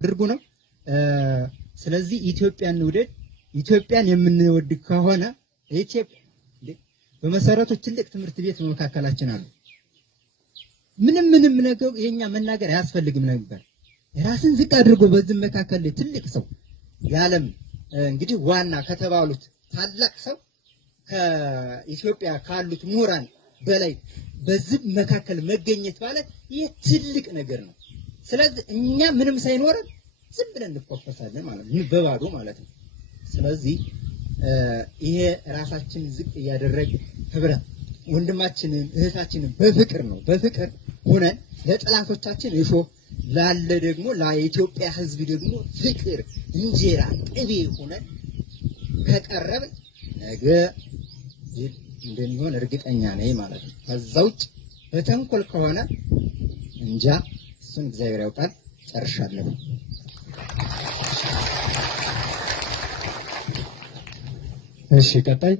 አድርጉ ነው። ስለዚህ ኢትዮጵያን እንውደድ። ኢትዮጵያን የምንወድ ከሆነ ኢትዮጵያ በመሰረቱ ትልቅ ትምህርት ቤት በመካከላችን አሉ። ምንም ነገር የኛ መናገር አያስፈልግም ነበር። ራስን ዝቅ አድርጎ በዚህ መካከል ላይ ትልቅ ሰው የዓለም እንግዲህ ዋና ከተባሉት ታላቅ ሰው ከኢትዮጵያ ካሉት ምሁራን በላይ በዚህ መካከል መገኘት ማለት ይህ ትልቅ ነገር ነው። ስለዚህ እኛ ምንም ሳይኖረን ዝም ብለን እንቆፈሳለን ማለት ነው፣ በባዶ ማለት ነው። ስለዚህ ይሄ ራሳችን ዝቅ ያደረግ ህብረት ወንድማችንን እህታችንን በፍቅር ነው በፍቅር ሆነን ለጠላቶቻችን እሾ ላለ ደግሞ ለኢትዮጵያ ህዝብ ደግሞ ፍቅር እንጀራ ቅቤ ሆነን ከቀረብን ነገ እንደሚሆን እርግጠኛ ነኝ ማለት ነው። ከዛ ውጭ በተንኮል ከሆነ እንጃ፣ እሱን እግዚአብሔር ያውቃል። ጨርሻለሁ። እሺ ቀጣይ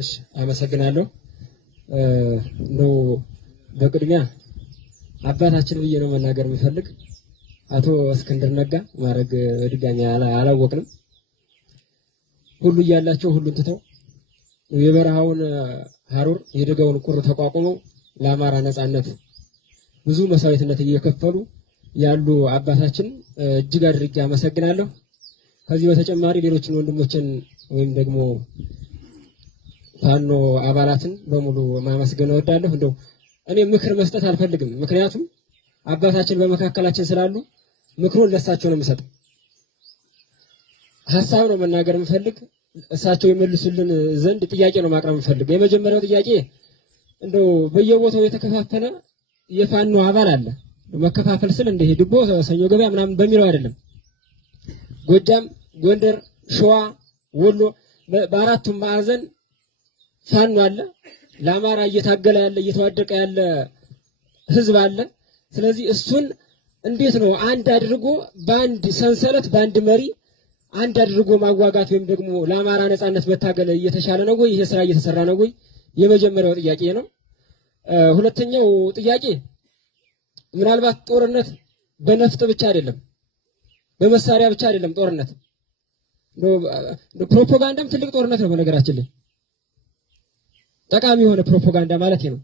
እሺ አመሰግናለሁ። ነው በቅድሚያ አባታችን ብዬ ነው መናገር የሚፈልግ አቶ እስክንድር ነጋ ማረግ ድጋሚ አላወቅንም። ሁሉ እያላቸው ሁሉን ትተው የበረሃውን ሀሩር የደጋውን ቁር ተቋቁመው ለአማራ ነጻነት ብዙ መስዋዕትነት እየከፈሉ ያሉ አባታችን እጅግ አድርጌ አመሰግናለሁ። ከዚህ በተጨማሪ ሌሎችን ወንድሞችን ወይም ደግሞ ፋኖ አባላትን በሙሉ ማመስገን እወዳለሁ። እንደው እኔ ምክር መስጠት አልፈልግም፣ ምክንያቱም አባታችን በመካከላችን ስላሉ ምክሩን ለእሳቸው ነው የምሰጠው። ሀሳብ ነው መናገር የምፈልግ፣ እሳቸው የመልሱልን ዘንድ ጥያቄ ነው ማቅረብ የምፈልግ። የመጀመሪያው ጥያቄ እንደው በየቦታው የተከፋፈለ የፋኖ አባል አለ። መከፋፈል ስል እንደ ድቦ ሰኞ ገበያ ምናምን በሚለው አይደለም። ጎጃም፣ ጎንደር፣ ሸዋ፣ ወሎ በአራቱም ማዕዘን ፋኖ አለ። ለአማራ እየታገለ ያለ እየተዋደቀ ያለ ህዝብ አለ። ስለዚህ እሱን እንዴት ነው አንድ አድርጎ በአንድ ሰንሰለት በአንድ መሪ አንድ አድርጎ ማዋጋት ወይም ደግሞ ለአማራ ነጻነት መታገል እየተሻለ ነው ወይ? ይሄ ስራ እየተሰራ ነው ወይ? የመጀመሪያው ጥያቄ ነው። ሁለተኛው ጥያቄ ምናልባት ጦርነት በነፍጥ ብቻ አይደለም፣ በመሳሪያ ብቻ አይደለም ጦርነት። ፕሮፓጋንዳም ትልቅ ጦርነት ነው በነገራችን ላይ፣ ጠቃሚ የሆነ ፕሮፓጋንዳ ማለት ነው።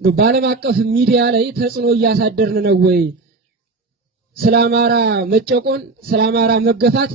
በዓለም አቀፍ ሚዲያ ላይ ተጽዕኖ እያሳደርን ነው ወይ? ስለ አማራ መጨቆን፣ ስለ አማራ መገፋት